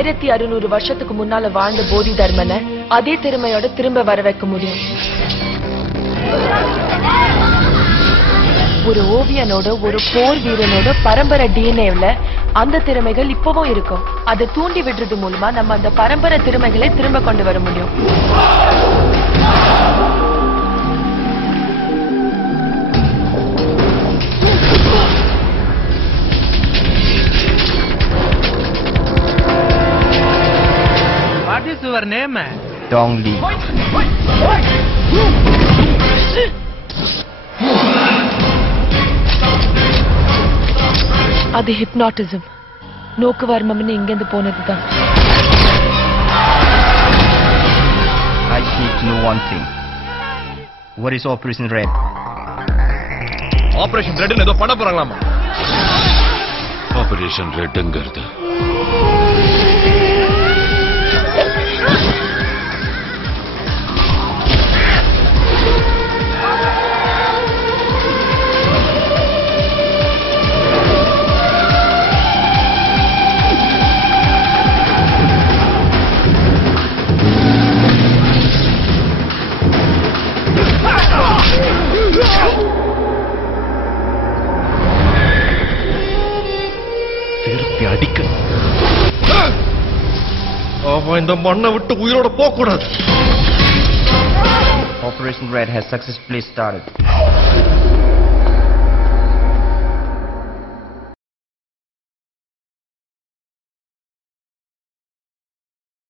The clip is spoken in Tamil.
1600 வருஷத்துக்கு முன்னால வாழ்ந்த போதி தர்மனை அதே திறமையோட திரும்ப வர வைக்க முடியும். ஒரு ஓவியனோட ஒரு போர் வீரனோட பரம்பரை டிஎன்ஏல அந்த திறமைகள் இப்பவும் இருக்கும். அதை தூண்டி விடுறது மூலமா நம்ம அந்த பரம்பரை திறமைகளை திரும்ப கொண்டு வர முடியும். What is your name? Dong Li. அது ஹிப்னாட்டிசம். நோக்குவர்மம்னு இங்கிருந்து போனதுதான். I need to know one thing. What is Operation Red? Operation Red ஏதோ பண்ண போறாங்களாமா. Operation Redங்கிறது அவன் இந்த மண்ணை விட்டு உயிரோட போக கூடாது. Operation Red has successfully started.